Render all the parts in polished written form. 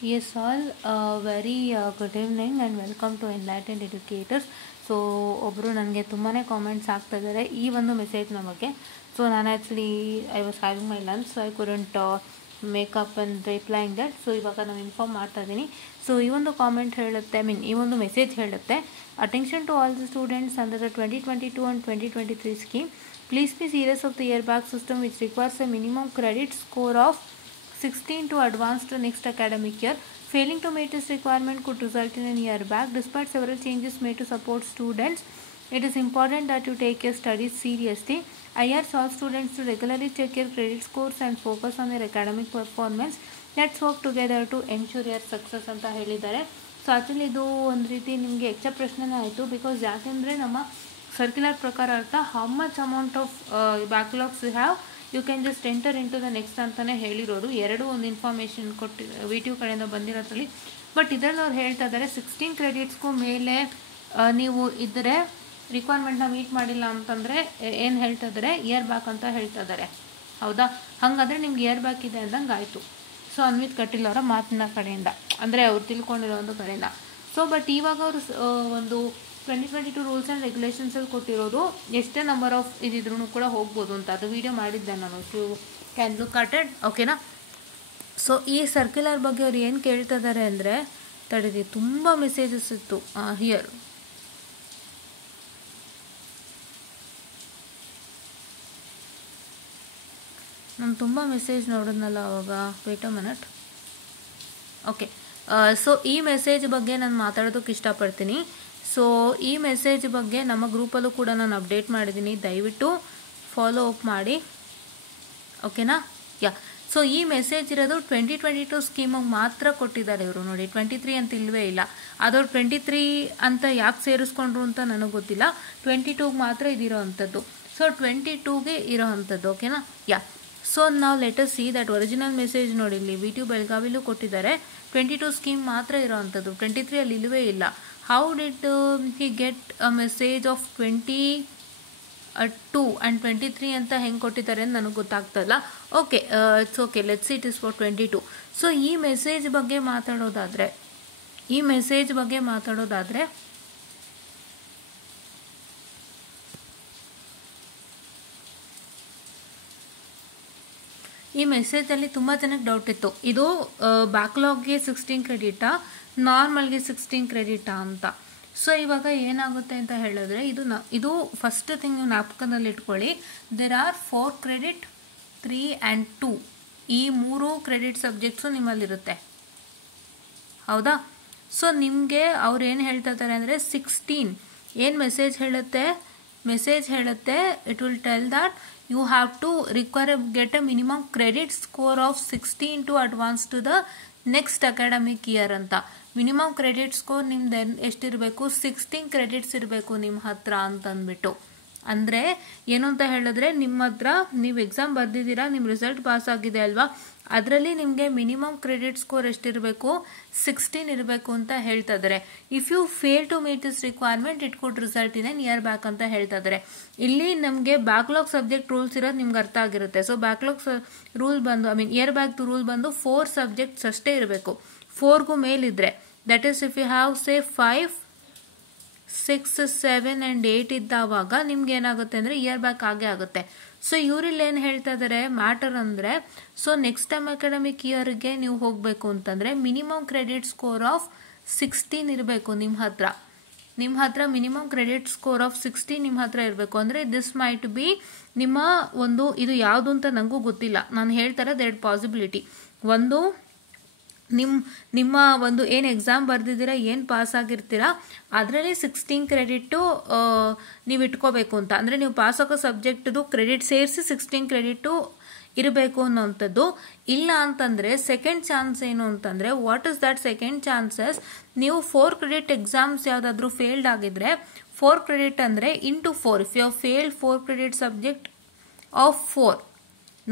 Yes, all very good evening and welcome to Enlightened Educators. So ಒಬ್ಬರು ನನಗೆ ತುಂಬಾ comments ಆಗ್ತಾ ಇದ್ದಾರೆ ಈ ಒಂದು ಮೆಸೇಜ್ನ ಬಗ್ಗೆ. ಸೊ ನಾನು actually I was having my lunch, so I couldn't makeup and replying that. So ಇವಾಗ ನಾನು ಇನ್ಫಾರ್ಮ್ ಮಾಡ್ತಾ ಇದ್ದೀನಿ. ಸೊ ಈ ಒಂದು ಕಾಮೆಂಟ್ ಹೇಳುತ್ತೆ, ಈ ಒಂದು ಮೆಸೇಜ್ ಹೇಳುತ್ತೆ, attention to all the students under the 2022 and 2023 scheme. Please be serious of the airbag system which requires a minimum credit score of 16 to advanced to next academic year. Failing to meet this requirement could result in an airbag. Despite several changes made to support students, it is important that you take your studies seriously. I urge all students to regularly check your credit scores and focus on their academic performance. Let's work together to ensure your success ಅಂತ ಹೇಳಿದ್ದಾರೆ. So actually ಇದು ಒಂದು ರೀತಿ ನಿಮಗೆ ಹೆಚ್ಚ ಪ್ರಶ್ನೆನೇ ಆಯಿತು. Because ಯಾಕೆಂದರೆ ನಮ್ಮ ಸರ್ಕ್ಯುಲರ್ ಪ್ರಕಾರ ಅರ್ಥ how much amount of backlogs you have you can just enter in to the next ಅಂತಲೇ ಹೇಳಿರೋದು. ಎರಡೂ ಒಂದು ಇನ್ಫಾರ್ಮೇಷನ್ ಕೊಟ್ಟು VTU ಕಡೆಯಿಂದ ಬಂದಿರೋದ್ರಲ್ಲಿ. ಬಟ್ ಇದರಲ್ಲಿ ಅವ್ರು ಹೇಳ್ತಾ ಇದ್ದಾರೆ 16 ಕ್ರೆಡಿಟ್ಸ್ಗೂ ಮೇಲೆ ನೀವು ಇದ್ದರೆ ರಿಕ್ವೈರ್ಮೆಂಟ್ನ ಮೀಟ್ ಮಾಡಿಲ್ಲ ಅಂತಂದರೆ ಏನು ಹೇಳ್ತಾ ಇದ್ದಾರೆ, ಇಯರ್ ಬ್ಯಾಕ್ ಅಂತ ಹೇಳ್ತಾ ಇದ್ದಾರೆ. ಹೌದಾ? ಹಾಗಾದರೆ ನಿಮ್ಗೆ ಇಯರ್ ಬ್ಯಾಕ್ ಇದೆ ಅಂದಂಗೆ ಆಯಿತು. ಸೊ ಅನ್ವಿತ್ ಕಟೀಲ್ ಅವರ ಮಾತಿನ ಕಡೆಯಿಂದ, ಅಂದರೆ ಅವ್ರು ತಿಳ್ಕೊಂಡಿರೋ ಒಂದು ಕಡೆಯಿಂದ. ಸೊ ಬಟ್ ಇವಾಗ ಅವರು ಒಂದು 2022 ರೂಲ್ಸ್ ಆ್ಯಂಡ್ ರೆಗ್ಯುಲೇಷನ್ಸಲ್ಲಿ ಕೊಟ್ಟಿರೋದು ಎಷ್ಟೇ ನಂಬರ್ ಆಫ್ ಇದಿದ್ರೂ ಕೂಡ ಹೋಗ್ಬೋದು ಅಂತ. ಅದು ವೀಡಿಯೋ ಮಾಡಿದ್ದೆ ನಾನು, you can look at it. ಓಕೆನಾ? ಸೊ ಈ ಸರ್ಕ್ಯುಲರ್ ಬಗ್ಗೆ ಅವ್ರು ಏನು ಕೇಳ್ತಾ ಇದ್ದಾರೆ ಅಂದರೆ, ತಡೀರಿ, ತುಂಬ ಮೆಸೇಜಸ್ ಇತ್ತು ಹಿಯರ್. ನಾನು ತುಂಬ ಮೆಸೇಜ್ ನೋಡಿದ್ನಲ್ಲ ಅವಾಗ. Wait a minute. Okay, so ಈ ಮೆಸೇಜ್ ಬಗ್ಗೆ ನಾನು ಮಾತಾಡೋದಕ್ಕೆ ಇಷ್ಟಪಡ್ತೀನಿ. ಸೊ ಈ ಮೆಸೇಜ್ ಬಗ್ಗೆ ನಮ್ಮ ಗ್ರೂಪಲ್ಲೂ ಕೂಡ ನಾನು ಅಪ್ಡೇಟ್ ಮಾಡಿದ್ದೀನಿ, ದಯವಿಟ್ಟು ಫಾಲೋ ಅಪ್ ಮಾಡಿ. ಓಕೆನಾ? ಸೊ ಈ ಮೆಸೇಜ್ ಇರೋದು 2022 ಸ್ಕೀಮಿಗೆ ಮಾತ್ರ ಕೊಟ್ಟಿದ್ದಾರೆ ಇವರು. ನೋಡಿ, 23 ಅಂತ ಇಲ್ಲವೇ ಇಲ್ಲ. ಅದವ್ರು 23 ಅಂತ ಯಾಕೆ ಸೇರಿಸ್ಕೊಂಡ್ರು ಅಂತ ನನಗೆ ಗೊತ್ತಿಲ್ಲ. 22ಗೆ ಮಾತ್ರ ಇದಿರೋ ಅಂಥದ್ದು. ಸೊ 22ಗೆ ಇರೋ ಅಂಥದ್ದು. ಓಕೆನಾ? ಸೊ ನಾವು letter see that original message ನೋಡಿ, ಇಲ್ಲಿ VTU ಬೆಳಗಾವಿಲೂ ಕೊಟ್ಟಿದ್ದಾರೆ. 22 ಸ್ಕೀಮ್ ಮಾತ್ರ ಇರೋ ಅಂಥದ್ದು, 23 ಅಲ್ಲಿ ಇಲ್ಲವೇ ಇಲ್ಲ. How did he get a message of 22 and 23 ಅಂತ ಹೆಂಗೆ ಕೊಟ್ಟಿದ್ದಾರೆ ಅಂತ ನನಗೆ ಗೊತ್ತಾಗ್ತಾ ಇಲ್ಲ. Okay, it's okay, let's it is for 22. So ಈ ಮೆಸೇಜ್ ಬಗ್ಗೆ ಮಾತಾಡೋದಾದರೆ ಈ ಮೆಸೇಜಲ್ಲಿ ತುಂಬ ಜನಕ್ಕೆ ಡೌಟ್ ಇತ್ತು, ಇದು ಬ್ಯಾಕ್ಲಾಗ್ಗೆ 16 ಕ್ರೆಡಿಟಾ, ನಾರ್ಮಲ್ಗೆ 16 ಕ್ರೆಡಿಟಾ ಅಂತ. ಸೊ ಇವಾಗ ಏನಾಗುತ್ತೆ ಅಂತ ಹೇಳಿದ್ರೆ, ಇದು ಫಸ್ಟ್ ಥಿಂಗ್ ನೀವು ಜ್ಞಾಪಕದಲ್ಲಿ ಇಟ್ಕೊಳ್ಳಿ. There are 4 credit, 3 and 2. ಈ 3 ಕ್ರೆಡಿಟ್ ಸಬ್ಜೆಕ್ಟ್ಸು ನಿಮ್ಮಲ್ಲಿರುತ್ತೆ. ಹೌದಾ? ಸೊ ನಿಮಗೆ ಅವ್ರು ಏನು ಹೇಳ್ತಾ ಇದ್ದಾರೆ ಅಂದರೆ 16 ಏನು ಮೆಸೇಜ್ ಹೇಳುತ್ತೆ, it will tell that you have to get a minimum credit score of 16 to advance to the next academic year ಅಂತ. ಮಿನಿಮಮ್ ಕ್ರೆಡಿಟ್ ಸ್ಕೋರ್ ನಿಮ್ದು ಎಷ್ಟಿರಬೇಕು, 16 ಕ್ರೆಡಿಟ್ಸ್ ಇರಬೇಕು ನಿಮ್ಮ ಹತ್ರ ಅಂತಂದ್ಬಿಟ್ಟು. ಅಂದರೆ ಏನು ಅಂತ ಹೇಳಿದ್ರೆ, ನಿಮ್ಮ ಹತ್ರ ನೀವು ಎಕ್ಸಾಮ್ ಬರೆದಿದ್ದೀರಾ, ನಿಮ್ಮ ರಿಸಲ್ಟ್ ಪಾಸ್ ಆಗಿದೆ ಅಲ್ವಾ, ಅದರಲ್ಲಿ ನಿಮಗೆ ಮಿನಿಮಮ್ ಕ್ರೆಡಿಟ್ ಸ್ಕೋರ್ ಎಷ್ಟಿರಬೇಕು, 16 ಇರಬೇಕು ಅಂತ ಹೇಳ್ತಾ ಇದ್ದಾರೆ. If you fail to meet this requirement it could result in an year back ಅಂತ ಹೇಳ್ತಾ ಇದ್ದಾರೆ. ಇಲ್ಲಿ ನಮಗೆ ಬ್ಯಾಕ್ಲಾಗ್ ಸಬ್ಜೆಕ್ಟ್ ರೂಲ್ಸ್ ಇರೋದು ನಿಮ್ಗೆ ಅರ್ಥ ಆಗಿರುತ್ತೆ. ಸೊ ಬ್ಯಾಕ್ಲಾಗ್ ರೂಲ್ ಬಂದು ಇಯರ್ ಬ್ಯಾಕ್ ರೂಲ್ ಬಂದು 4 ಸಬ್ಜೆಕ್ಟ್ಸ್ ಅಷ್ಟೇ ಇರಬೇಕು. 4ಗೂ ಮೇಲಿದ್ರೆ, that is if you have say 5, 6, 7 and 8 ಇದ್ದಾವಾಗ ನಿಮ್ಗೆ ಏನಾಗುತ್ತೆ ಅಂದರೆ ಇಯರ್ ಬ್ಯಾಕ್ ಆಗೇ ಆಗುತ್ತೆ. ಸೊ ಇವ್ರಲ್ಲಿ ಏನು ಹೇಳ್ತಾ ಇದ್ದಾರೆ ಮ್ಯಾಟರ್ ಅಂದರೆ, ಸೊ ನೆಕ್ಸ್ಟ್ ಟೈಮ್ ಅಕಾಡೆಮಿಕ್ ಇಯರ್ಗೆ ನೀವು ಹೋಗಬೇಕು ಅಂತಂದರೆ ಮಿನಿಮಮ್ ಕ್ರೆಡಿಟ್ ಸ್ಕೋರ್ ಆಫ್ 16 ಇರಬೇಕು ನಿಮ್ಮ ಹತ್ರ ಮಿನಿಮಮ್ ಕ್ರೆಡಿಟ್ ಸ್ಕೋರ್ ಆಫ್ 16 ನಿಮ್ಮ ಹತ್ರ ಇರಬೇಕು. ಅಂದರೆ ದಿಸ್ ಮೈಟ್ ಬಿ ನಿಮ್ಮ ಒಂದು, ಇದು ಯಾವುದು ಅಂತ ನನಗೂ ಗೊತ್ತಿಲ್ಲ, ನಾನು ಹೇಳ್ತಾರೆ 2 ಪಾಸಿಬಿಲಿಟಿ. ಒಂದು, ನಿಮ್ಮ ಒಂದು ಏನು ಎಕ್ಸಾಮ್ ಬರೆದಿದ್ದೀರಾ, ಏನು ಪಾಸ್ ಆಗಿರ್ತೀರಾ, ಅದರಲ್ಲಿ 16 ಕ್ರೆಡಿಟ್ಟು ನೀವು ಇಟ್ಕೋಬೇಕು ಅಂತ. ಅಂದರೆ ನೀವು ಪಾಸ್ ಆಗೋ ಸಬ್ಜೆಕ್ಟ್ದು ಕ್ರೆಡಿಟ್ ಸೇರಿಸಿ 16 ಕ್ರೆಡಿಟು ಇರಬೇಕು ಅನ್ನೋಂಥದ್ದು. ಇಲ್ಲ ಅಂತಂದರೆ ಸೆಕೆಂಡ್ ಚಾನ್ಸ್ ಏನು ಅಂತಂದರೆ, what is that second chances, ನೀವು 4 ಕ್ರೆಡಿಟ್ ಎಕ್ಸಾಮ್ಸ್ ಯಾವುದಾದ್ರೂ ಫೇಲ್ಡ್ ಆಗಿದ್ರೆ, 4 ಕ್ರೆಡಿಟ್ ಅಂದರೆ into 4. If you failed 4 credit subject of 4,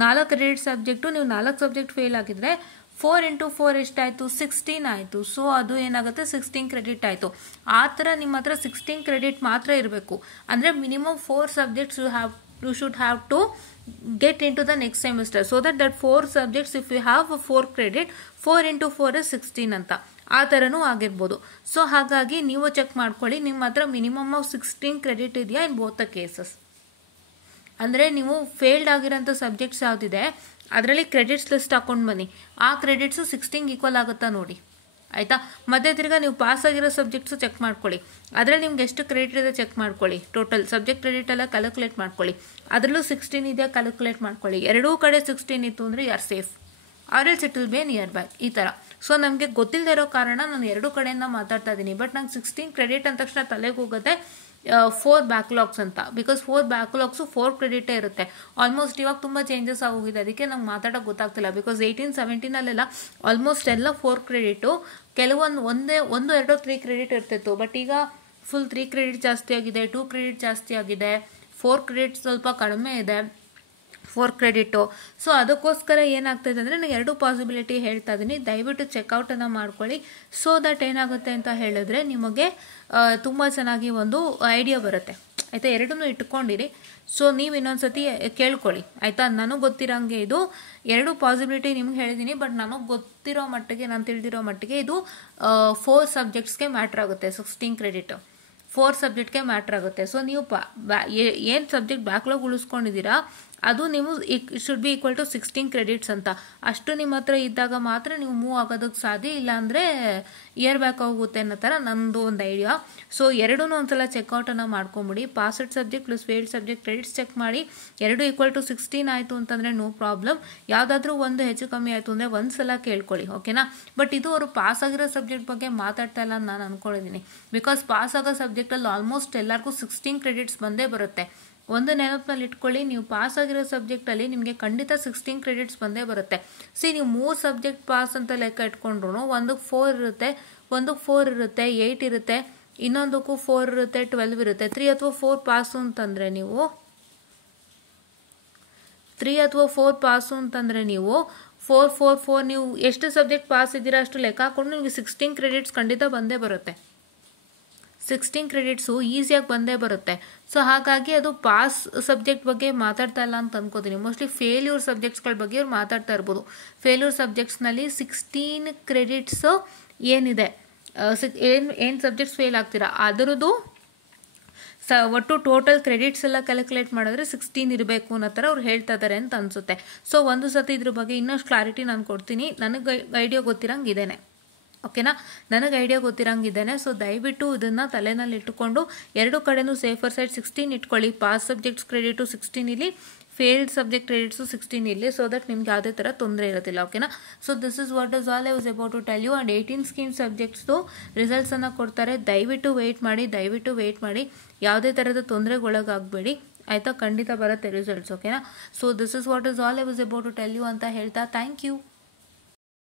4 credit subject, ನೀವು 4 ಸಬ್ಜೆಕ್ಟ್ ಫೇಲ್ ಆಗಿದ್ರೆ 4 into 4 ಎಷ್ಟಾಯಿತು, 16 ಆಯಿತು. ಸೊ ಅದು ಏನಾಗುತ್ತೆ, 16 ಕ್ರೆಡಿಟ್ ಆಯಿತು. ಆ ಥರ ನಿಮ್ಮ ಹತ್ರ 16 ಕ್ರೆಡಿಟ್ ಮಾತ್ರ ಇರಬೇಕು. ಅಂದರೆ minimum 4 subjects you have you should have to get into the next semester, so that 4 subjects if you have 4 credit, 4 into 4 is 16 ಅಂತ ಆ ಥರನೂ ಆಗಿರ್ಬೋದು. ಸೊ ಹಾಗಾಗಿ ನೀವು ಚೆಕ್ ಮಾಡ್ಕೊಳ್ಳಿ ನಿಮ್ಮ ಹತ್ರ ಮಿನಿಮಮ್ ಆಫ್ 16 ಕ್ರೆಡಿಟ್ ಇದೆಯಾ ಇನ್ ಬೋತ್ ದ ಕೇಸಸ್. ಅಂದರೆ ನೀವು ಫೇಲ್ಡ್ ಆಗಿರೋಂಥ ಸಬ್ಜೆಕ್ಟ್ಸ್ ಯಾವುದಿದೆ ಅದರಲ್ಲಿ ಕ್ರೆಡಿಟ್ಸ್ ಲಿಸ್ಟ್ ಹಾಕೊಂಡು ಬನ್ನಿ, ಆ ಕ್ರೆಡಿಟ್ಸು 16 ಈಕ್ವಲ್ ಆಗುತ್ತಾ ನೋಡಿ, ಆಯಿತಾ. ಮತ್ತೆ ತಿರ್ಗಾ ನೀವು ಪಾಸ್ ಆಗಿರೋ ಸಬ್ಜೆಕ್ಟ್ಸು ಚೆಕ್ ಮಾಡ್ಕೊಳ್ಳಿ, ಅದರಲ್ಲಿ ನಿಮ್ಗೆ ಎಷ್ಟು ಕ್ರೆಡಿಟ್ ಇದೆ ಚೆಕ್ ಮಾಡ್ಕೊಳ್ಳಿ, ಟೋಟಲ್ ಸಬ್ಜೆಕ್ಟ್ ಕ್ರೆಡಿಟ್ ಎಲ್ಲ ಕ್ಯಾಲ್ಕುಲೇಟ್ ಮಾಡ್ಕೊಳ್ಳಿ, ಅದರಲ್ಲೂ 16 ಇದೆಯಾ ಕ್ಯಾಲ್ಕುಲೇಟ್ ಮಾಡ್ಕೊಳ್ಳಿ. ಎರಡೂ ಕಡೆ 16 ಇತ್ತು ಅಂದರೆ you are safe, or else it will be nearby ಈ ಥರ. ಸೊ ನಮಗೆ ಗೊತ್ತಿಲ್ಲದೆ ಇರೋ ಕಾರಣ ನಾನು ಎರಡೂ ಕಡೆಯಿಂದ ಮಾತಾಡ್ತಾ ಇದ್ದೀನಿ. ಬಟ್ ನಂಗೆ 16 ಕ್ರೆಡಿಟ್ ಅಂದ ತಕ್ಷಣ ತಲೆಗೆ ಹೋಗುತ್ತೆ 4 ಬ್ಯಾಕ್ಲಾಗ್ಸ್ ಅಂತ, ಬಿಕಾಸ್ 4 ಬ್ಯಾಕ್ಲಾಗ್ಸು 4 ಕ್ರೆಡಿಟೇ ಇರುತ್ತೆ. ಆಲ್ಮೋಸ್ಟ್ ಇವಾಗ ತುಂಬ ಚೇಂಜಸ್ ಆಗೋಗಿದೆ, ಅದಕ್ಕೆ ನಂಗೆ ಮಾತಾಡೋಕೆ ಗೊತ್ತಾಗ್ತಿಲ್ಲ. ಬಿಕಾಸ್ 18-17 ಆಲ್ಮೋಸ್ಟ್ ಎಲ್ಲ 4 ಕ್ರೆಡಿಟು, ಕೆಲವೊಂದು 1, 2, 3 ಕ್ರೆಡಿಟ್ ಇರ್ತಿತ್ತು. ಬಟ್ ಈಗ ಫುಲ್ 3 ಕ್ರೆಡಿಟ್ ಜಾಸ್ತಿ ಆಗಿದೆ, 2 ಕ್ರೆಡಿಟ್ ಜಾಸ್ತಿ ಆಗಿದೆ, 4 ಕ್ರೆಡಿಟ್ ಸ್ವಲ್ಪ ಕಡಿಮೆ ಇದೆ 4 ಕ್ರೆಡಿಟು. ಸೊ ಅದಕ್ಕೋಸ್ಕರ ಏನಾಗ್ತದೆ ಅಂದರೆ ನಾನು 2 ಪಾಸಿಬಿಲಿಟಿ ಹೇಳ್ತಾ ಇದ್ದೀನಿ, ದಯವಿಟ್ಟು ಚೆಕ್ಔಟನ್ನು ಮಾಡ್ಕೊಳ್ಳಿ. ಸೊ ದಟ್ ಏನಾಗುತ್ತೆ ಅಂತ ಹೇಳಿದ್ರೆ ನಿಮಗೆ ತುಂಬ ಚೆನ್ನಾಗಿ ಒಂದು ಐಡಿಯಾ ಬರುತ್ತೆ, ಆಯಿತಾ. ಎರಡನ್ನೂ ಇಟ್ಕೊಂಡಿರಿ. ಸೊ ನೀವು ಇನ್ನೊಂದ್ಸತಿ ಕೇಳ್ಕೊಳ್ಳಿ, ಆಯಿತಾ. ನನಗೆ ಗೊತ್ತಿರೋಂಗೆ ಇದು 2 ಪಾಸಿಬಿಲಿಟಿ ನಿಮ್ಗೆ ಹೇಳಿದ್ದೀನಿ. ಬಟ್ ನನಗೆ ಗೊತ್ತಿರೋ ಮಟ್ಟಿಗೆ, ನಾನು ತಿಳಿದಿರೋ ಮಟ್ಟಿಗೆ ಇದು 4 ಸಬ್ಜೆಕ್ಟ್ಸ್ಗೆ ಮ್ಯಾಟ್ರ್ ಆಗುತ್ತೆ. 16 ಕ್ರೆಡಿಟ್ 4 ಸಬ್ಜೆಕ್ಟ್ಗೆ ಮ್ಯಾಟ್ರ್ ಆಗುತ್ತೆ. ಸೊ ನೀವು ಏನು ಸಬ್ಜೆಕ್ಟ್ ಬ್ಯಾಕ್ಲಾಗ್ ಉಳಿಸ್ಕೊಂಡಿದ್ದೀರಾ ಅದು ನೀವು should be equal to 16 credits ಅಂತ. ಅಷ್ಟು ನಿಮ್ಮ ಹತ್ರ ಇದ್ದಾಗ ಮಾತ್ರ ನೀವು ಮೂವ್ ಆಗೋದಕ್ಕೆ ಸಾಧ್ಯ, ಇಲ್ಲಾಂದರೆ ಇಯರ್ ಬ್ಯಾಕ್ ಹೋಗುತ್ತೆ ಅನ್ನೋ ಥರ ನನ್ನದು ಒಂದು ಐಡಿಯಾ. ಸೊ ಎರಡೂ ಒಂದ್ಸಲ ಚೆಕ್ಔಟನ್ನು ಮಾಡ್ಕೊಂಬಿಡಿ. Passed subject plus failed subject credits check ಮಾಡಿ, 2 ಈಕ್ವಲ್ ಟು 16 ಆಯಿತು ಅಂತಂದರೆ ನೋ ಪ್ರಾಬ್ಲಮ್. ಯಾವುದಾದ್ರೂ ಒಂದು ಹೆಚ್ಚು ಕಮ್ಮಿ ಆಯಿತು ಅಂದರೆ ಒಂದು ಸಲ ಕೇಳ್ಕೊಳ್ಳಿ, ಓಕೆನಾ. ಬಟ್ ಇದು ಅವರು ಪಾಸ್ ಆಗಿರೋ ಸಬ್ಜೆಕ್ಟ್ ಬಗ್ಗೆ ಮಾತಾಡ್ತಾ ಇಲ್ಲ ಅಂತ ನಾನು ಅಂದ್ಕೊಂಡಿದ್ದೀನಿ. ಬಿಕಾಸ್ ಪಾಸ್ ಆಗೋ ಸಬ್ಜೆಕ್ಟಲ್ಲಿ ಆಲ್ಮೋಸ್ಟ್ ಎಲ್ಲರಿಗೂ 16 ಕ್ರೆಡಿಟ್ಸ್ ಬಂದೇ ಬರುತ್ತೆ. ಒಂದು ನೆನಪಿನಲ್ಲಿ ಇಟ್ಕೊಳ್ಳಿ, ನೀವು ಪಾಸ್ ಆಗಿರೋ ಸಬ್ಜೆಕ್ಟಲ್ಲಿ ನಿಮಗೆ ಖಂಡಿತ 16 ಕ್ರೆಡಿಟ್ಸ್ ಬಂದೇ ಬರುತ್ತೆ. ನೀವು 3 ಸಬ್ಜೆಕ್ಟ್ ಪಾಸ್ ಅಂತ ಲೆಕ್ಕ ಇಟ್ಕೊಂಡ್ರು ಒಂದಕ್ಕೆ 4 ಇರುತ್ತೆ, ಒಂದಕ್ಕೆ 4 ಇರುತ್ತೆ, 8 ಇರುತ್ತೆ, ಇನ್ನೊಂದಕ್ಕೂ 4 ಇರುತ್ತೆ, 12 ಇರುತ್ತೆ. 3 ಅಥವಾ 4 ಪಾಸು ಅಂತಂದರೆ ನೀವು 3 ಅಥವಾ 4 ಪಾಸು ಅಂತಂದರೆ ನೀವು 4, 4, 4 ನೀವು ಎಷ್ಟು ಸಬ್ಜೆಕ್ಟ್ ಪಾಸ್ ಇದ್ದೀರಾ ಅಷ್ಟು ಲೆಕ್ಕ ಹಾಕೊಂಡು ನಿಮಗೆ 16 ಕ್ರೆಡಿಟ್ಸ್ ಖಂಡಿತ ಬಂದೇ ಬರುತ್ತೆ. 16 ಕ್ರೆಡಿಟ್ಸು ಈಸಿಯಾಗಿ ಬಂದೇ ಬರುತ್ತೆ. ಸೊ ಹಾಗಾಗಿ ಅದು ಪಾಸ್ ಸಬ್ಜೆಕ್ಟ್ ಬಗ್ಗೆ ಮಾತಾಡ್ತಾ ಇಲ್ಲ ಅಂತ ಅನ್ಕೋತೀನಿ. ಮೋಸ್ಟ್ಲಿ ಫೇಲ್ಯೂರ್ ಸಬ್ಜೆಕ್ಟ್ಸ್ಗಳ ಬಗ್ಗೆ ಅವ್ರು ಮಾತಾಡ್ತಾ ಇರ್ಬೋದು. ಫೇಲ್ಯೂರ್ ಸಬ್ಜೆಕ್ಟ್ಸ್ನಲ್ಲಿ 16 ಕ್ರೆಡಿಟ್ಸು ಏನಿದೆ, ಏನು ಸಬ್ಜೆಕ್ಟ್ಸ್ ಫೇಲ್ ಆಗ್ತೀರಾ ಅದರದ್ದು ಒಟ್ಟು ಟೋಟಲ್ ಕ್ರೆಡಿಟ್ಸ್ ಎಲ್ಲ ಕ್ಯಾಲ್ಕುಲೇಟ್ ಮಾಡಿದ್ರೆ 16 ಇರಬೇಕು ಅನ್ನೋ ಥರ ಅವ್ರು ಹೇಳ್ತಾ ಇದ್ದಾರೆ ಅಂತ ಅನಿಸುತ್ತೆ. ಸೊ ಒಂದು ಸತಿ ಇದ್ರ ಬಗ್ಗೆ ಇನ್ನಷ್ಟು ಕ್ಲಾರಿಟಿ ನಾನು ಕೊಡ್ತೀನಿ. ನನಗೆ ಐಡಿಯಾ ಗೊತ್ತಿರಂಗೆ ಇದೇನೆ, ಓಕೆನಾ. ನನಗೆ ಐಡಿಯಾ ಗೊತ್ತಿರಂಗಿದ್ದೇನೆ. ಸೊ ದಯವಿಟ್ಟು ಇದನ್ನು ತಲೆನಲ್ಲಿ ಇಟ್ಟುಕೊಂಡು 2 ಕಡೆನೂ ಸೇಫರ್ ಸೈಡ್ 16 ಇಟ್ಕೊಳ್ಳಿ. ಪಾಸ್ ಸಬ್ಜೆಕ್ಟ್ಸ್ ಕ್ರೆಡಿಟು 16 ಇಲ್ಲಿ, ಫೇಲ್ಡ್ ಸಬ್ಜೆಕ್ಟ್ ಕ್ರೆಡಿಟ್ಸು 16 ಇಲ್ಲಿ, ಸೊ ದಟ್ ನಿಮ್ಗೆ ಯಾವುದೇ ಥರ ತೊಂದರೆ ಇರೋದಿಲ್ಲ, ಓಕೆನಾ. So this is what is all I was about to tell you. And 18 scheme ಸಬ್ಜೆಕ್ಟ್ಸ್ದು ರಿಸಲ್ಟ್ಸನ್ನು ಕೊಡ್ತಾರೆ. ದಯವಿಟ್ಟು ವೆಯ್ಟ್ ಮಾಡಿ, ಯಾವುದೇ ಥರದ ತೊಂದರೆಗೊಳಗಾಗಬೇಡಿ, ಆಯಿತಾ. ಖಂಡಿತ ಬರುತ್ತೆ ರಿಸಲ್ಟ್ಸ್, ಓಕೆನಾ. So this is what is all I was about to tell you ಅಂತ ಹೇಳ್ತಾ ಥ್ಯಾಂಕ್ ಯು.